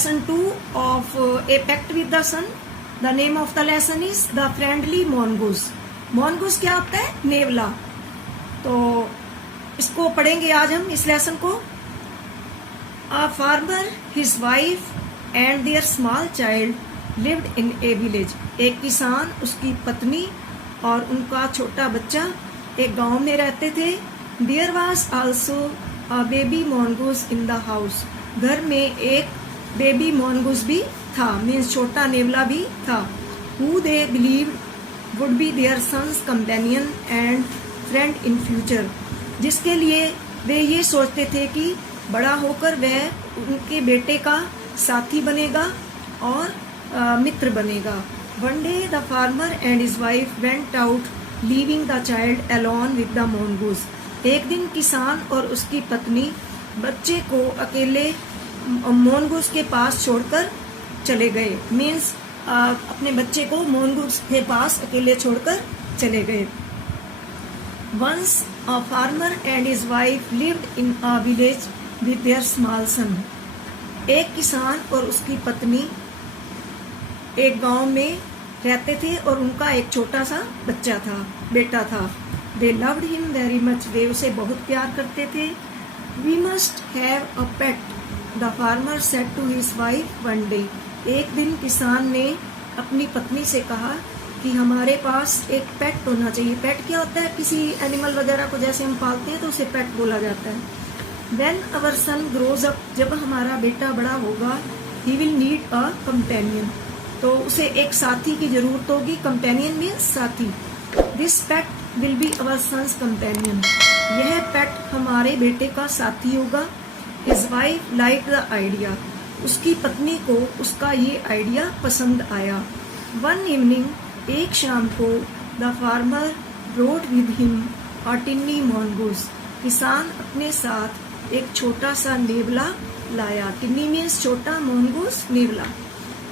lesson 2 of A Pact with the Sun. The name of the lesson is The Friendly Mongoose. Mongoose क्या होता है? नेवला. तो इसको पढ़ेंगे आज हम इस लेसन को. A farmer, his wife and their small child lived in a village. एक किसान, उसकी पत्नी और उनका छोटा बच्चा एक गांव में रहते थे. There was also a baby mongoose in the house. घर में एक बेबी mongoose भी था, मीन्स छोटा नेवला भी था. Who they believed would be their son's companion and friend in future. जिसके लिए वे ये सोचते थे कि बड़ा होकर वह उनके बेटे का साथी बनेगा और मित्र बनेगा. One day the farmer and his wife went out, leaving the child alone with the mongoose. एक दिन किसान और उसकी पत्नी बच्चे को अकेले मोनगूस के पास छोड़कर चले गए. मीन्स अपने बच्चे को मोनगूस के पास अकेले छोड़कर चले गए. Once a farmer and his wife lived in a village with their small son. एक किसान और उसकी पत्नी एक गांव में रहते थे और उनका एक छोटा सा बच्चा था, बेटा था. They loved him very much. वे उसे बहुत प्यार करते थे. We must have a pet. The farmer said to his wife one day. एक दिन किसान ने अपनी पत्नी से कहा कि हमारे पास एक पेट होना चाहिए. पेट क्या होता है? किसी एनिमल वगैरह को जैसे हम पालते हैं तो उसे पेट बोला जाता है. When our son grows up, जब हमारा बेटा बड़ा होगा, he will need a companion. तो उसे एक साथी की जरूरत होगी. कंपेनियन मीन्स साथी. This pet will be our son's companion. यह पेट हमारे बेटे का साथी होगा. His wife liked the idea. उसकी पत्नी को उसका ये आइडिया पसंद आया. One evening, एक शाम को, the farmer brought with him a tiny mongoose. किसान अपने साथ एक छोटा सा नेवला लाया. टिन्नी मीन्स छोटा, mongoose नेवला.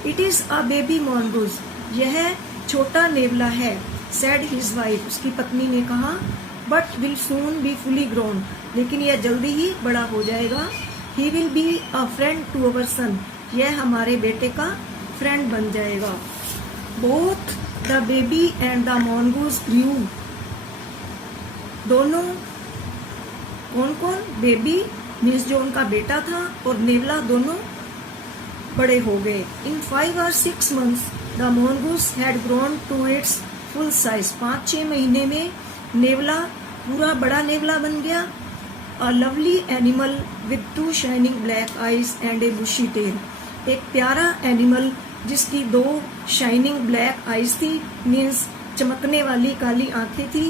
It is a baby mongoose. यह छोटा नेवला है. Said his wife. उसकी पत्नी ने कहा. But will soon be fully grown. लेकिन यह जल्दी ही बड़ा हो जाएगा. He will be a friend to our son. यह हमारे बेटे का फ्रेंड बन जाएगा. Both the baby and the mongoose grew. दोनों कौन कौन? बेबी मीन्स जो उनका बेटा था और नेवला दोनों बड़े हो गए. In 5 or 6 months, the mongoose had grown to its full size. 5-6 महीने में नेवला पूरा बड़ा नेवला बन गया. A lovely animal with 2 shining black eyes and a bushy tail. एक प्यारा एनिमल जिसकी 2 शाइनिंग ब्लैक आईज थी, मीन्स चमकने वाली काली आंखें थी,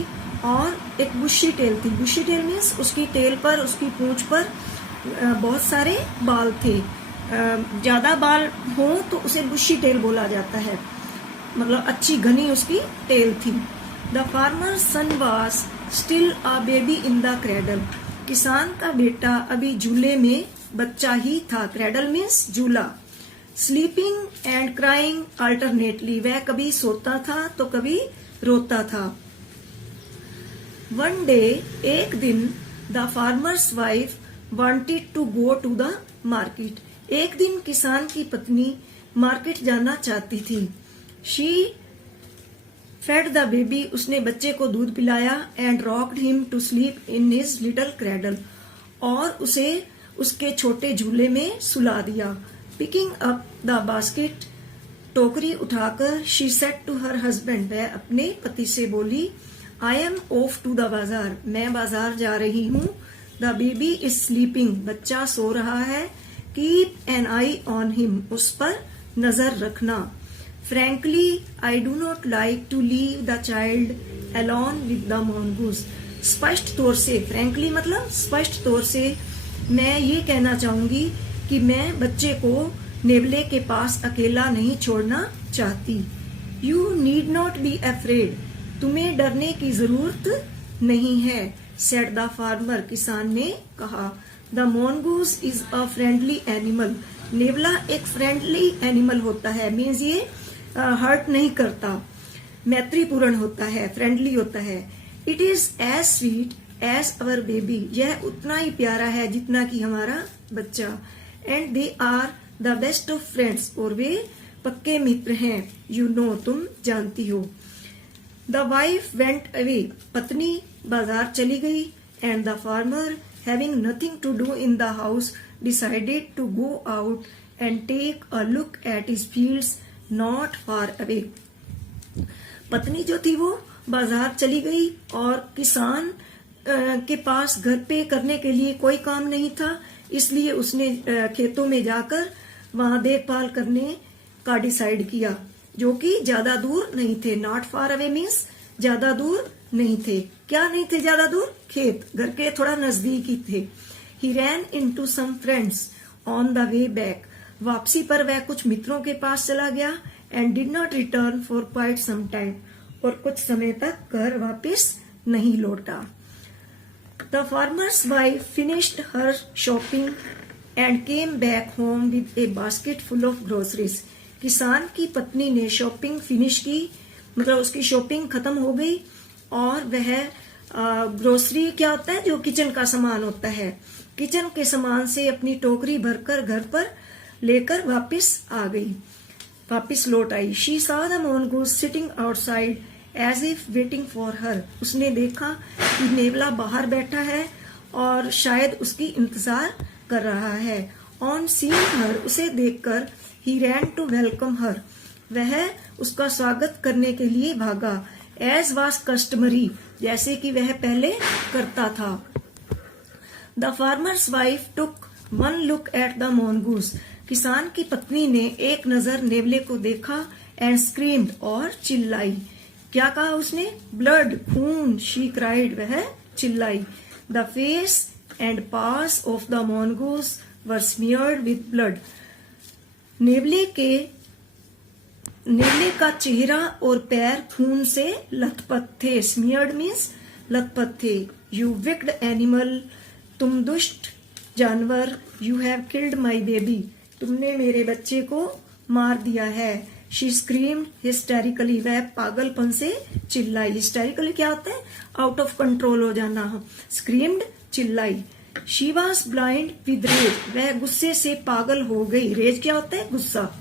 और एक बुशी टेल थी. बुशी टेल मीन्स उसकी टेल पर, उसकी पूंछ पर बहुत सारे बाल थे. ज्यादा बाल हो तो उसे बुशी टेल बोला जाता है, मतलब अच्छी घनी उसकी टेल थी. The farmer's son was still a baby in the cradle. किसान का बेटा अभी झूले में बच्चा ही था. क्रेडल मीन्स झूला. Sleeping and crying alternately. वह कभी सोता था तो कभी रोता था. वन डे, एक दिन, the farmer's wife wanted to go to the market. एक दिन किसान की पत्नी मार्केट जाना चाहती थी. She fed the baby. उसने बच्चे को दूध पिलाया. And rocked him to sleep in his little cradle. और उसे उसके छोटे झूले में सुला दिया. Picking up the basket. टोकरी उठाकर she said to her husband. वह अपने पति से बोली, I am off to the बाजार. मैं बाजार जा रही हूँ. The baby is sleeping. बच्चा सो रहा है. Keep an I on him. उस पर नजर रखना. Frankly, I do not like to leave the child alone with the mongoose. स्पष्ट तौर से, frankly मतलब स्पष्ट तौर से, मैं ये कहना चाहूंगी कि मैं बच्चे को नेवले के पास अकेला नहीं छोड़ना चाहती. You need not be afraid. तुम्हें डरने की जरूरत नहीं है. Said the farmer. किसान ने कहा. The mongoose is a friendly animal. नेवला एक फ्रेंडली एनिमल होता है, मीन्स ये हर्ट नहीं करता, मैत्रीपूर्ण होता है, फ्रेंडली होता है. It is as sweet as our baby. यह उतना ही प्यारा है जितना कि हमारा बच्चा. And they are the best of friends, और वे पक्के मित्र हैं, यू नो, तुम जानती हो। द वाइफ वेंट अवे, पत्नी बाजार चली गई, and the farmer having nothing to do in the house decided to go out and take a look at his fields not far away. पत्नी जो थी वो बाजार चली गई और किसान के पास घर पे करने के लिए कोई काम नहीं था, इसलिए उसने खेतों में जाकर वहां देखभाल करने का डिसाइड किया, जो कि ज्यादा दूर नहीं थे। नॉट फार अवे मीन्स ज्यादा दूर नहीं थे। क्या नहीं थे ज्यादा दूर? खेत घर के थोड़ा नजदीक ही थे। He ran into some friends on the way back, वापसी पर वह कुछ मित्रों के पास चला गया, and did not return for quite some time, और कुछ समय तक घर वापस नहीं लौटा। The farmer's wife finished her shopping and came back home with a basket full of groceries. किसान की पत्नी ने शॉपिंग फिनिश की, मतलब उसकी शॉपिंग खत्म हो गई, और वह ग्रोसरी क्या होता है, जो किचन का सामान होता है, किचन के सामान से अपनी टोकरी भरकर घर पर लेकर वापस आ गई, वापस लौट आई। She saw the mongoose sitting outside as if waiting for her, उसने देखा कि नेवला बाहर बैठा है और शायद उसकी इंतजार कर रहा है। ऑन सीइंग हर, उसे देखकर, ही रैन टू वेलकम हर, वह उसका स्वागत करने के लिए भागा। एज वाज कस्टमरी, जैसे कि वह पहले करता था। The farmer's wife took one look at the mongoose, किसान की पत्नी ने एक नजर नेवले को देखा, एंड स्क्रीम्ड, और चिल्लाई। क्या कहा उसने? ब्लड, खून, शी क्राइड, वह चिल्लाई। The face and paws of the mongoose were smeared with blood, नेवले का चेहरा और पैर खून से लथपथ थे। स्मियर्ड मीन्स लथपथ थे। यू विक्ड एनिमल, तुम दुष्ट जानवर, you have killed my baby, तुमने मेरे बच्चे को मार दिया है। शी स्क्रीम्ड हिस्टेरिकली, वह पागलपन से चिल्लाई। हिस्टेरिकली क्या होता है? आउट ऑफ कंट्रोल हो जाना। स्क्रीम्ड, चिल्लाई। She was blind with rage, वह गुस्से से पागल हो गई। रेज क्या होता है? गुस्सा।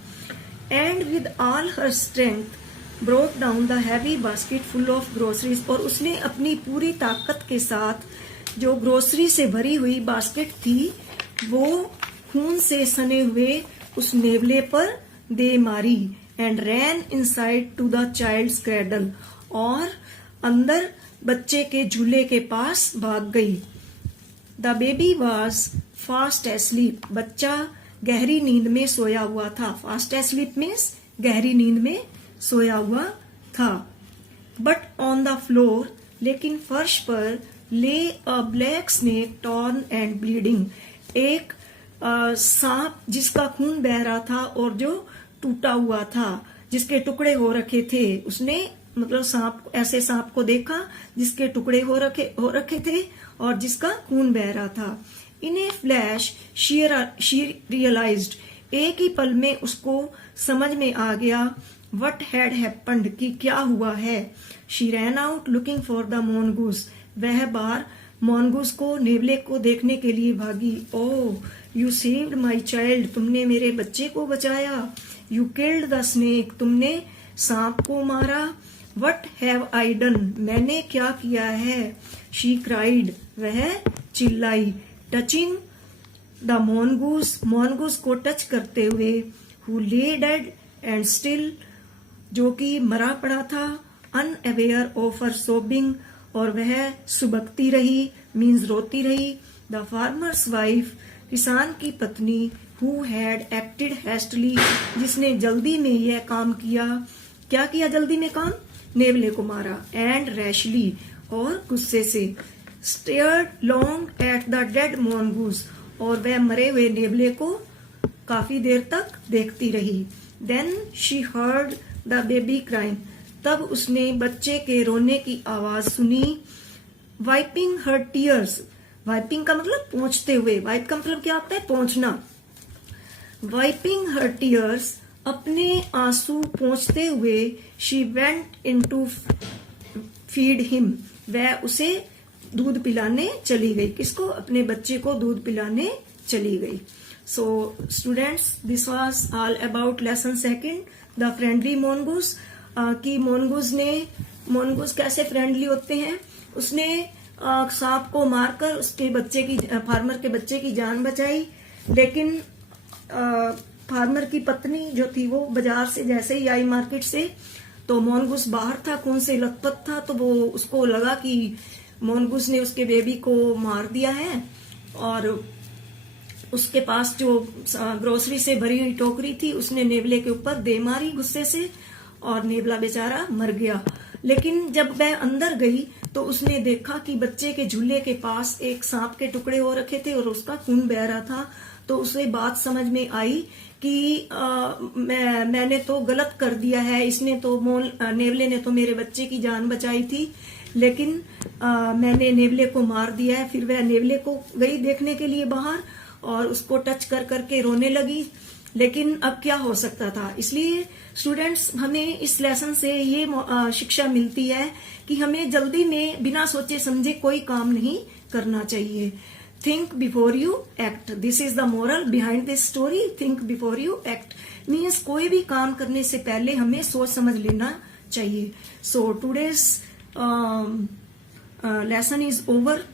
And with all her strength broke down the heavy basket full of groceries, और उसने अपनी पूरी ताकत के साथ जो ग्रोसरी से भरी हुई बास्केट थी वो खून से सने हुए उस नेवले पर दे मारी। And ran inside to the child's cradle, और अंदर बच्चे के झूले के पास भाग गई। The baby was fast asleep, बच्चा गहरी नींद में सोया हुआ था। फास्ट एस्लीप मीन्स गहरी नींद में सोया हुआ था। बट ऑन द फ्लोर, लेकिन फर्श पर, ले अ black snake torn and bleeding, एक सांप जिसका खून बह रहा था और जो टूटा हुआ था, जिसके टुकड़े हो रखे थे। उसने मतलब ऐसे सांप को देखा जिसके टुकड़े हो रखे थे और जिसका खून बह रहा था। इन ए फ्लैश शी रियलाइज्ड, एक ही पल में उसको समझ में आ गया व्हाट हैड हैपेंड, कि क्या हुआ है। She ran out looking for the mongoose, वह बाहर mongoose को, नेवले को देखने के लिए भागी। ओह, यू सेव्ड माई चाइल्ड, तुमने मेरे बच्चे को बचाया। यू किल्ड द स्नेक, तुमने सांप को मारा। वट हैव आई डन, मैंने क्या किया है। शी क्राइड, वह चिल्लाई। टचिंग द mongoose को टच करते हुए, हु ले डेड एंड स्टिल, जो कि मरा पड़ा था, अनअवेयर ऑफ हर सोबिंग, और वह सुबकती रही, मीन्स रोती रही। द फार्मर्स वाइफ, किसान की पत्नी, हु हैड एक्टेड हैस्टली, जिसने जल्दी में यह काम किया। क्या किया जल्दी में काम? नेवले को मारा। एंड रैशली, और गुस्से से। Stared long at the dead mongoose, और वह मरे हुए नेवले को काफी देर तक देखती रही। Then she heard the baby crying, तब उसने बच्चे के रोने की आवाज सुनी। वाइपिंग हर टीयर्स, वाइपिंग का मतलब पोंछते हुए, वाइप का मतलब क्या होता है? पोंछना। वाइपिंग हर टीयर्स, अपने आंसू पोंछते हुए, she went into feed him, वह उसे दूध पिलाने चली गई। किसको? अपने बच्चे को दूध पिलाने चली गई। So students, this was all about lesson second, the friendly mongoose. कि mongoose कैसे फ्रेंडली होते हैं। उसने सांप को मारकर उसके बच्चे की, फार्मर के बच्चे की जान बचाई। लेकिन फार्मर की पत्नी जो थी वो बाजार से जैसे ही आई मार्केट से, तो mongoose बाहर था, खून से लथपथ था, तो वो उसको लगा कि mongoose ने उसके बेबी को मार दिया है। और उसके पास जो ग्रोसरी से भरी हुई टोकरी थी उसने नेवले के ऊपर दे मारी गुस्से से, और नेवला बेचारा मर गया। लेकिन जब वह अंदर गई तो उसने देखा कि बच्चे के झूले के पास एक सांप के टुकड़े हो रखे थे और उसका खून बह रहा था। तो उसे बात समझ में आई कि मैंने तो गलत कर दिया है, इसने तो नेवले ने तो मेरे बच्चे की जान बचाई थी, लेकिन मैंने नेवले को मार दिया है। फिर वह नेवले को गई देखने के लिए बाहर और उसको टच कर करके रोने लगी। लेकिन अब क्या हो सकता था। इसलिए स्टूडेंट्स, हमें इस लेसन से ये शिक्षा मिलती है कि हमें जल्दी में बिना सोचे समझे कोई काम नहीं करना चाहिए। Think before you act, this is the moral behind this story. Think before you act means कोई भी काम करने से पहले हमें सोच समझ लेना चाहिए। So today's lesson is over.